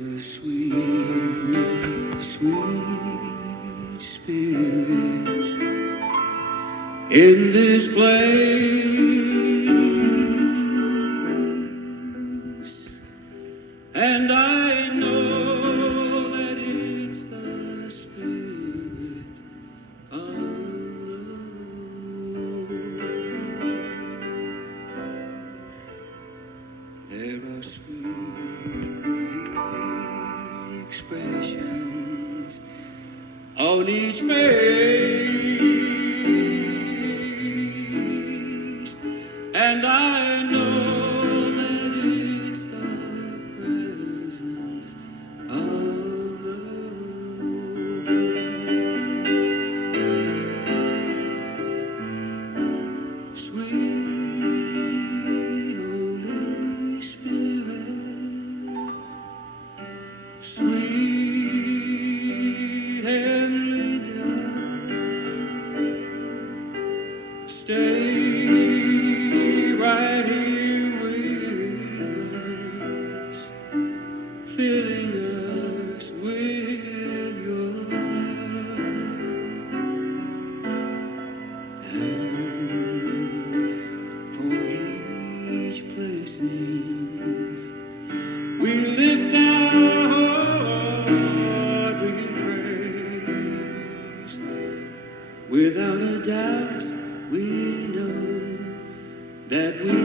a sweet, sweet spirit in this place, and I know that it's the Spirit of the Lord. There are sweet expressions on each face, and I know that it's the presence of the Lord. Sweet Holy Spirit, sweet heavenly dove, stay right here with us, filling us with your love. And for each blessing we lift our heart with praise. Without a doubt, we know that we